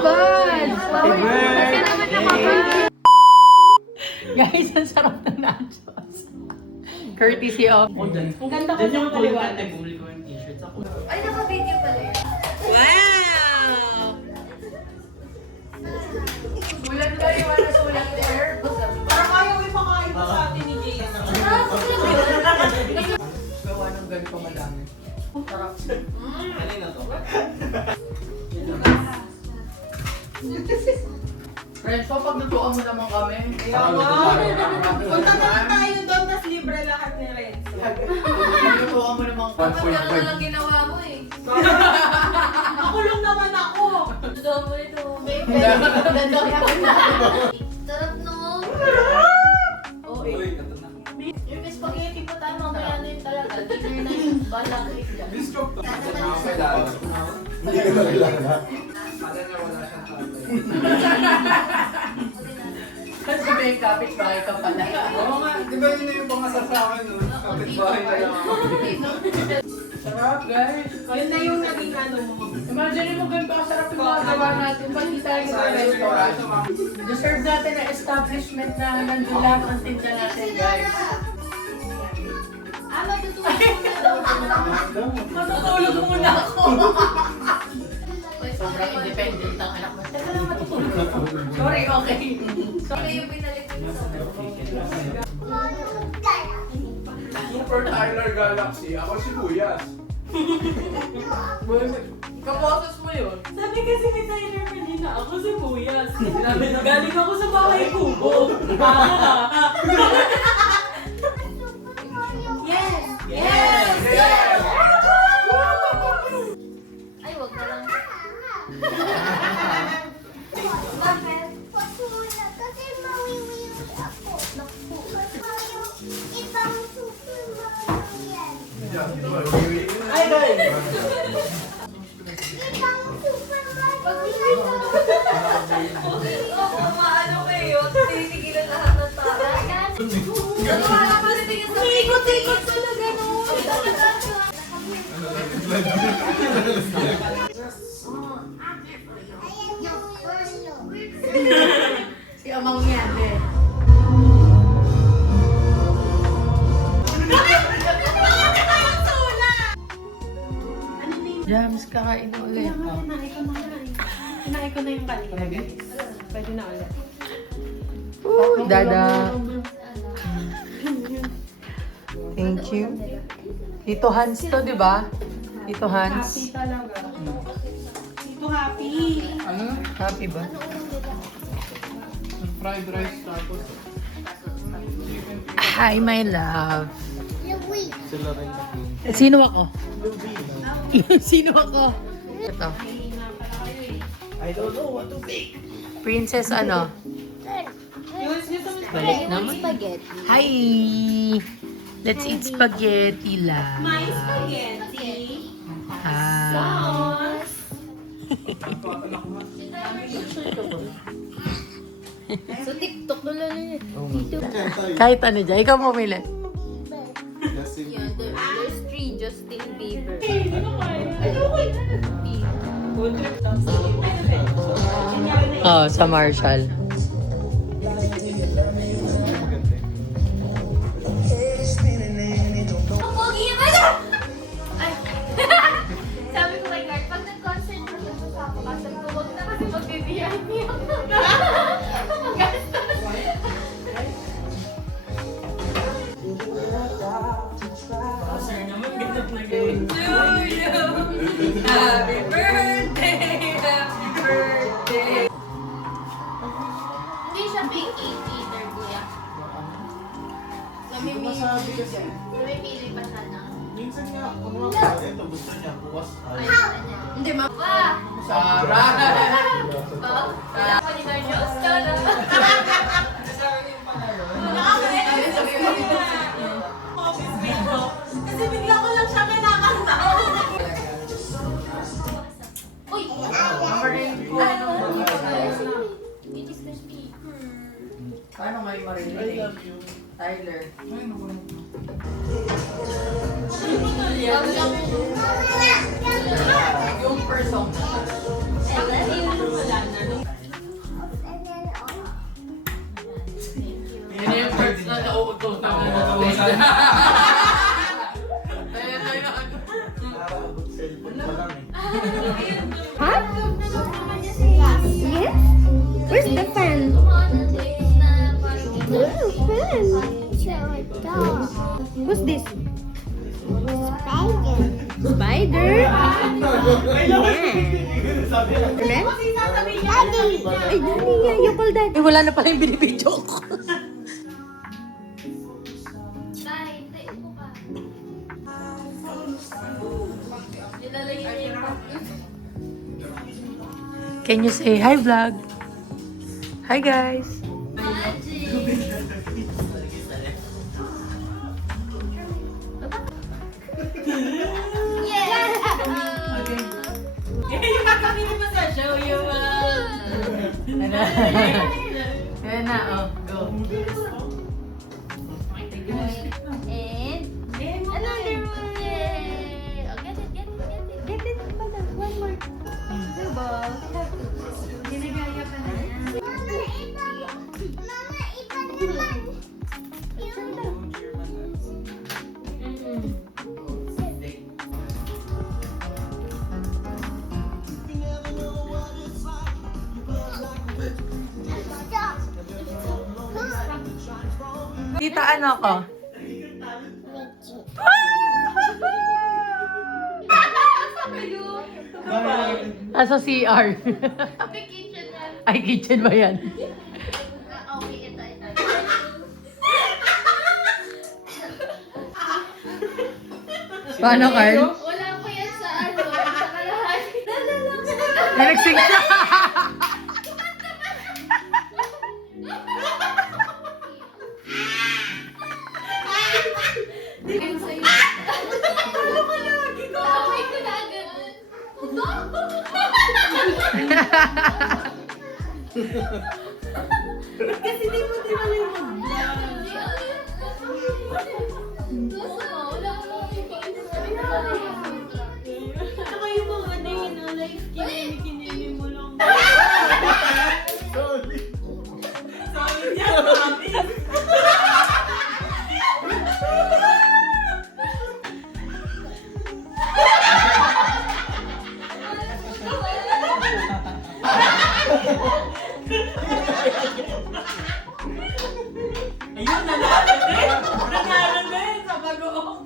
bad! Guys, ang sarap ng nachos. Courtesy of... Ang ganda ko ng paliwanag. Bumili ko yung t-shirts ako. Ay, naka-video pala yun. Wow! Sulat ka, iwan na sulat there. Parang ayaw ipakain sa atin ni Jay. Gawa ng ganito madami. Sarap. Ano na to? Friends, papaglutuan mo naman kami. Kaya nga. Punta naman tayo doon, tas libre lahat ni Renzo. Paglutuan mo naman kami. Dapat gano'n na lang ginawa mo eh. Nakulong naman ako. Doon mo ito. Sarap no. Oo eh. Yung spaghetti pa tayo, mamaya na yun talaga. Dinner na yun. Bala ka dyan. Hindi ka na kilala. Kasi may kapit-bahay ka pala. Oo nga, di ba yun na yung pangasar sa akin, no? Kapit-bahay na lang ako. Sarap, guys. Yun na yung naging ano mo. Imagine mo ganito kasarap yung magawa natin. Ba't di tayo sa restaurant? Deserve natin ang establishment na nandun lahat ang tinda natin, guys. Matutulog muna daw. Matutulog muna ako. Sobrang independent ang anak mo. Teka lang, matutulog ako. Sorry, okay. Sino yung pinalik ko sa Super Tyler Galaxy, ako si Buyas. Kaposes mo yun. Sabi kasi ni Tyler kanina, ako si Buyas. Galing ako sa bahay kubo. Yes! Yes! Yes! Ay, wag na lang. Bakit? Wala kasi mawiwiwi ako. Naku. Ibang Super Mario yan. Ay, guys! Ibang Super Mario yan. Oo, maano kayo. Tinigilan lahat ng tao. Wala pa rin sa ikot-ikot talaga no. Ayan yung Orlo. Si Amang yan, eh. Jams, kakain na ulit. Kinain ko na yung kanina, guys. Pwede na ulit. Dada. Thank you. Tito Hans to, di ba? Tito Hans. Happy talaga. Ito happy. Ano? Happy ba? Fried rice tapos. Hi, my love. Louis. Sila rin. Sino ako? Sino ako? Ito. I don't know what to pick. Princess ano? Balik naman. Spaghetti. Hi! Let's eat spaghetti lang. My spaghetti. Ah. Sa TikTok na lang yun. Kahit ano dyan. Ikaw pumili. Yan, there's three Justin Bieber. Oh, sa Marshall. Pogi ba na? Ay. Sabi ko kay Gart, pag nag-concert ko sa kasama ka, sabi ko, wag na kasi mag-VIP ako. Magastos. Sir naman, ganap na guys. Happy birthday! Happy birthday! Hindi siya big 8 eater, kuya. Masabi kasi. Namimili pa siya na. Minsan nga, kung mga ito gusto niya, bukas. Hindi, ma. Wah! Sarah! Ako ni Garjos, tara. Kasi bigla ko lang siya kinakanta. Uy! It is crispy. Paano nga yung marinig? Tyler. Yung person. Wala Ayan, ayan. Huh? Yes? Where's the fan? Ooh, fan. Who's this? Spider. Yeah. Daddy. Ay, Daddy, yeah, you call Daddy. Eh, wala na pala yung binibidyo ko. Tay, tay, upo ka. Nilalagay niya yung Can you say hi, vlog? Hi, guys. magic. Yes! Yung kakakita mo sa show, yung Ano? Ayan na, oh. Go. And another one. Yay! Oh, get it, get it, get it. Get it, pala. One more. Diba? Ginagaya pa na yan. Mama, iba. Mama, iba naman. Stop. Tita, ano ko? Asa CR? May kitchen na. Ay, kitchen ba yan? Okay, ito. Paano, Carl? Wala pa yan sa ano, sa kalahati. Ay, nagsing siya. Tingin sa'yo. Ano ko lagi ko? Damay ko na agad. kasi di mo yung Saka yung mga ano yun, life kinini mo lang. Sorry niya, mami. Ayun, nanalo din. Nanalo din sa bagoong.